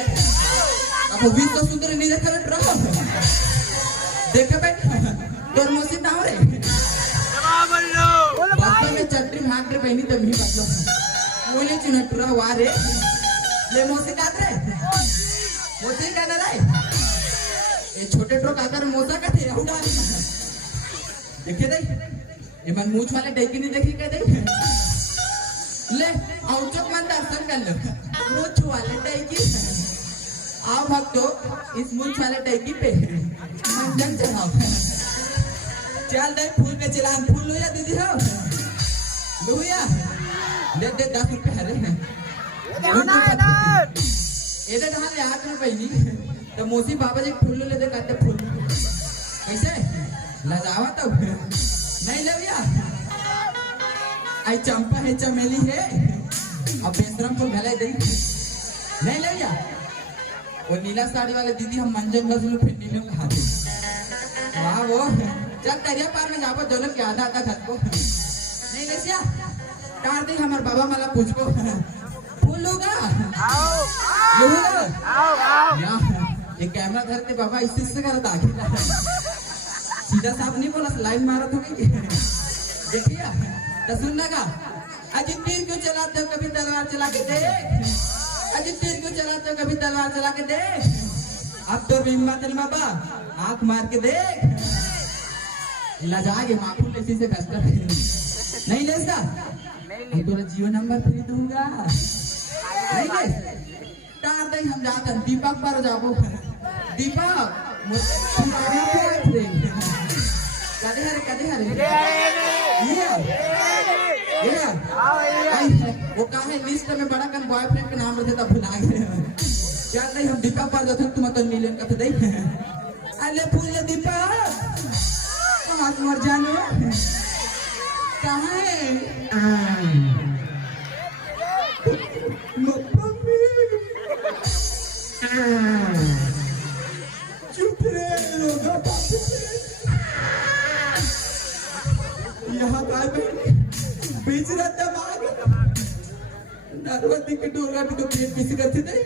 अब विश्व सुंदर नहीं देखा बेट रहो देखे बेट तोर मोसी दाव रे बापा में चट्टी भाग रे बहनी तब ही बदलो मोले चिन्ह पूरा वारे ले मोसी काट रे मोसी का ना रे ये छोटे ट्रक आकर मोसा का थे उड़ा देखे दे ये मन मूछ वाले डेकी नहीं देखी के दे ले औचक मन दर्शन कर लो मूछ वाले डेकी आओ भक्तो इस मूछ वाले डेकी पे मंजन चढ़ाओ चल दे फूल पे चला फूल लो या दीदी हो लो या दे 10 रुपए हरे ये दे कहां ले हाथ में पहली तो मोसी बाबा जी फूल ले दे काटे फूल कैसे लजावा तो नहीं ले भैया आई चंपा है चमेली है अब बेसरम फूल घले दे नहीं ले भैया वो नीला साड़ी वाले दीदी हम मंजन रसलू फिर नीलों का हाथ वाह वो चल दरिया पार में जाबो दोनों के आधा आधा घर को नहीं ले सिया तार दे हमार बाबा मला पूछ को फूल लोगा आओ आओ ये कैमरा धरते बाबा इससे करत आखिर सीधा साफ नहीं बोला लाइन मारा तो देखिए तो सुनना का अजी तीर क्यों चलाते हो कभी तलवार चला के देख अजी तीर क्यों चलाते हो कभी तलवार चला के देख अब तो हिम्मत बाबा आंख मार के देख लजागे माफूल ऐसी से कष्ट नहीं लेगा मैं तेरा जियो नंबर फ्री दूंगा नहीं ले तार दे हम जाकर दीपक पर जाबो दीपक तुम्हारा बॉयफ्रेंड कदे हरे ये वो कहा है लिस्ट में बड़ा कर बॉयफ्रेंड के नाम रखे तब भुला गए क्या नहीं हम दीपक पर जाते तुम तो मिलन का तो दे अरे फूल दीपक कहाँ मर जानो कहाँ है चुप रे लोगा यहाँ काय बीच रहता मार नरवती के डोरा तो पेट किसी करते थे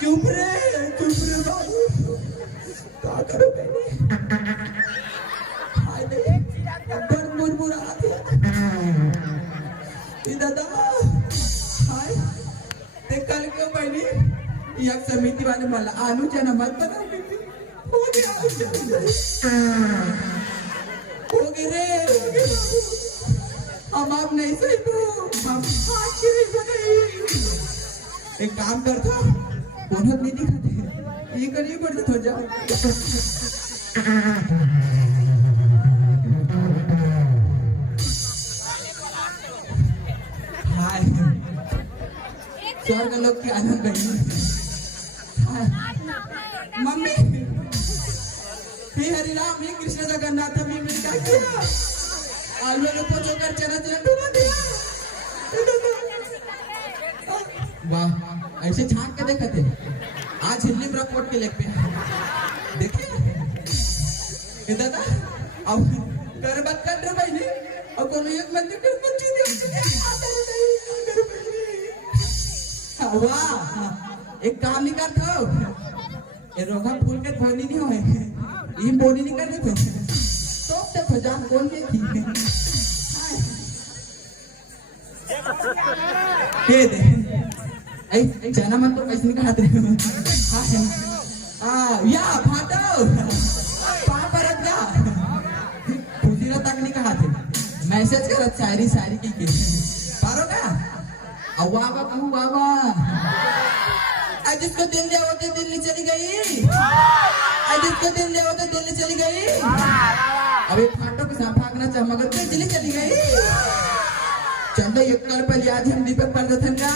चुप रे बाबू क्या करो मैंने हाय दे बड़ मुरमुरा दादा हाय ते कल क्यों बनी एक समिति वाले मला आलू चना मत बना हो गए रे हम आप नहीं सही तो हम आज की नहीं बनाई एक काम करता उन्हें नहीं दिखाते ये करिए पड़ता हो जाओ स्वर्ग लोग की आनंद बनी मम्मी हरि राम ही कृष्ण जगन्नाथ मी मैंने क्या किया आलू लोग को चोकर चना चना डुबा दिया वाह ऐसे झांक के देखते थे आज हिल्ली ब्रॉकपोर्ट के लेग पे देखिए दादा अब कर बात कर रहे भाई ने और कोनो एक मंदिर कर बच्ची वाह एक काम नहीं करता ये रोगा फूल के धोनी नहीं होए ये बोनी नहीं कर देते तो तक जान कौन देखी के दे ऐ जाना मत तो ऐसे नहीं कहते हां या फाटो पा परत जा खुशीरा तक नहीं कहते मैसेज करत शायरी की पारो का वावा कहूँ वावा आज इसको दिल दिया होते दिल्ली चली गई आज इसको दिल दिया होते दिल्ली चली गई अबे फाटो के साथ भागना चाह मगर दिल्ली चली गई चंदा एक कल पहले आज हम दीपक पर जथन का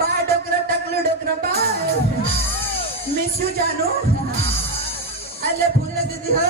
बाय डोकरा बाय मिस यू जानो अल्लाह फूल दीदी हो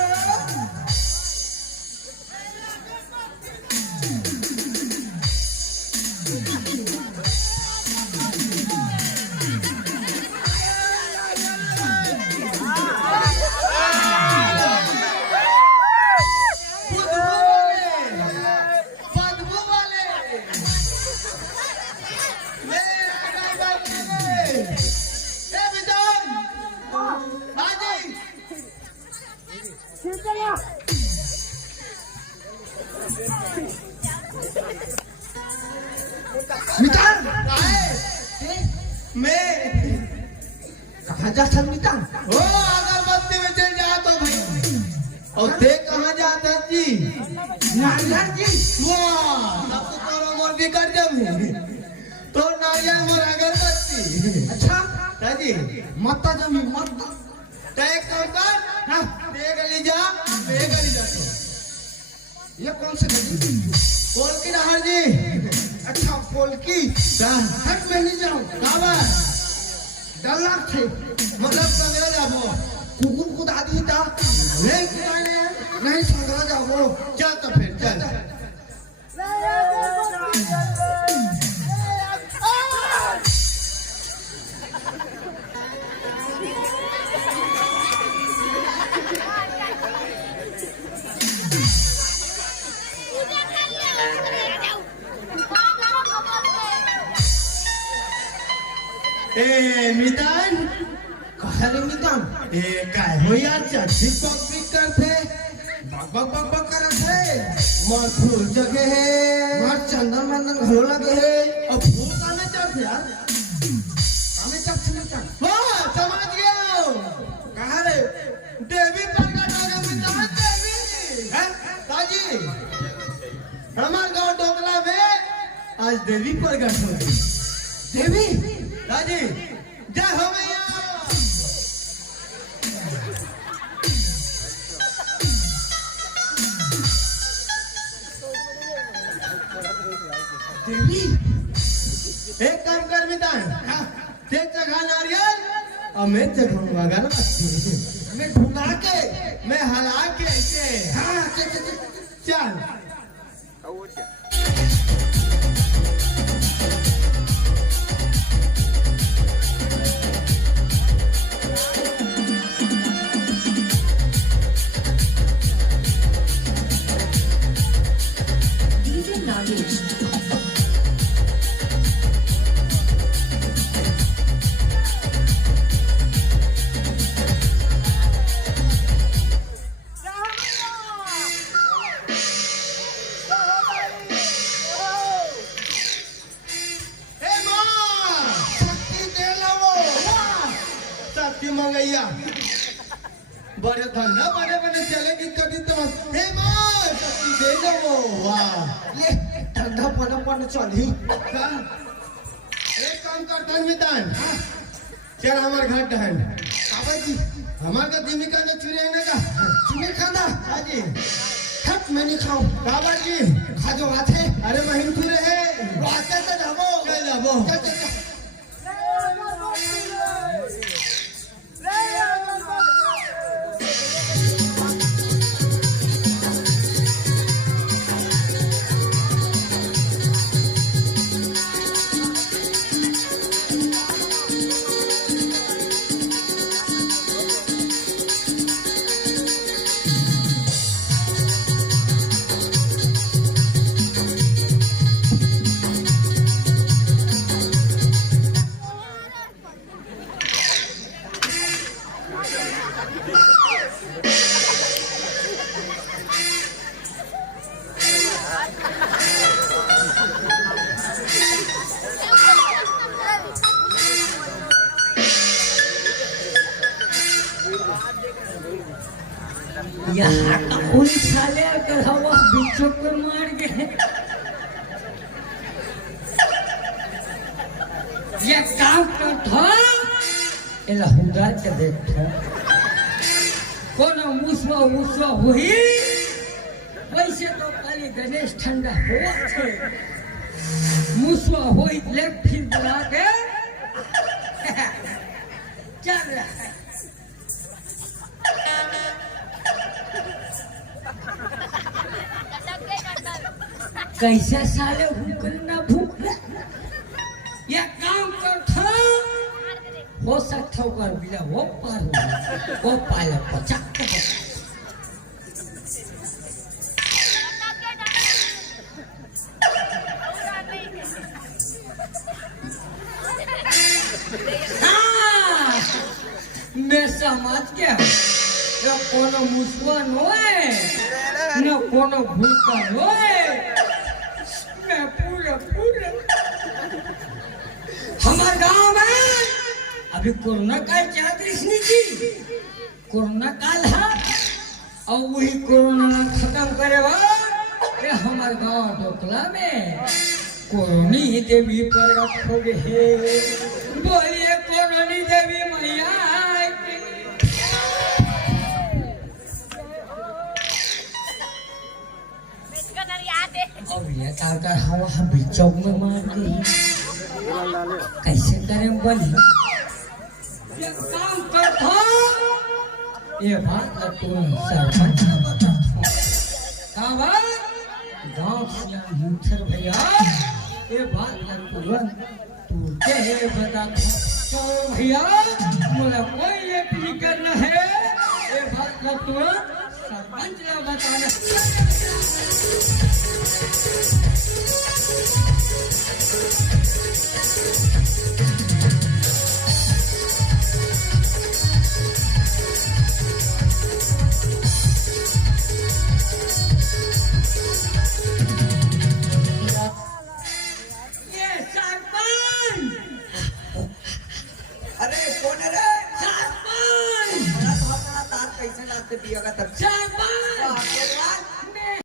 जा संगीता ओ अगरबत्ती में चल जा तो भाई। और ते कहाँ जाता जी? नारियल जी वाह तब तो तोरो मोर भी कर जब तो नारियल मोर अगरबत्ती। अच्छा ताजी मत जमी मत तय कर कर हाँ ते गली जा मैं गली जा तो ये कौन से गली बोल की नहर जी। अच्छा पोलकी का हट में नहीं जाऊं काबर डर लाग थे मतलब संगे जाबो कुकुर को दादी था नहीं कुआने नहीं संग्रह जाओ चल तो फिर चल। ए मितान कहे रे मितान ए काय हो यार चाची पक पिक करते बक बक बक बक कर थे मधुर जगह है मार चंदन मंदन घलो लगे है अब फूल काने चढ़ते यार हमें चल चल चल वाह समझ गया कहा रे देवी प्रकट हो गए मितान देवी हैं ताजी हमार गांव डोकला में आज देवी प्रकट हो गई। देवी ताजी जय हो मैया। देवी एक काम कर मितान ते जगह नारियल और मैं जगह अगरबत्ती मैं ढूंढा के मैं हला के ऐसे हाँ चल चल चल चल। DJ Nagesh. हे माँ शक्ति दे लवो वाह शक्ति मंगैया बड़े धंधा बड़े बड़े चलेगी कभी तो हे माँ शक्ति दे लवो वाह ये ठंडा पना पना चली का? एक काम करता मितान चल हमारे घर डहन बाबा जी हमारे का दिमी का न चुरे ने का तुम्हें खाना हाजी हट मैं नहीं खाऊं बाबा जी खा जो आते अरे महिम तुरे है आते तो जाबो चल जाबो चल चल चल यहाँ का उन साले अगर हवा बीचों पर मार गए ये काम कर था इला हुदा के देखो कोनो मुसवा मुसवा हुई वैसे तो खाली गणेश ठंडा हुआ थे मुसवा हुई लेफ्ट फिर बुला के क्या रहा है कैसे साले भूखल ना भूख ये काम कर था हो सकता होगा बिना वो पार हो वो पाले पचाक मैं समझ गया न कोनो मुसवा नोए न कोनो भूखा नोए मैं पूरा हमारे गांव में अभी कोरोना काल चलत रही की कोरोना काल है और वही कोरोना खत्म करे ये हमारे गांव डोकला में कोरोनी देवी प्रकट हो गए बोलिए कोरोनी देवी मैया अब ये का हवा हम भी चौक में मार दी कैसे करें बनी ये काम करता ये बात तू सरपंच का बता कहा गांव से मुखर भैया ये बात तुरंत तू के बता तो भैया मुझे कोई ये भी करना है ये बात तुरंत सरपंच ने बताना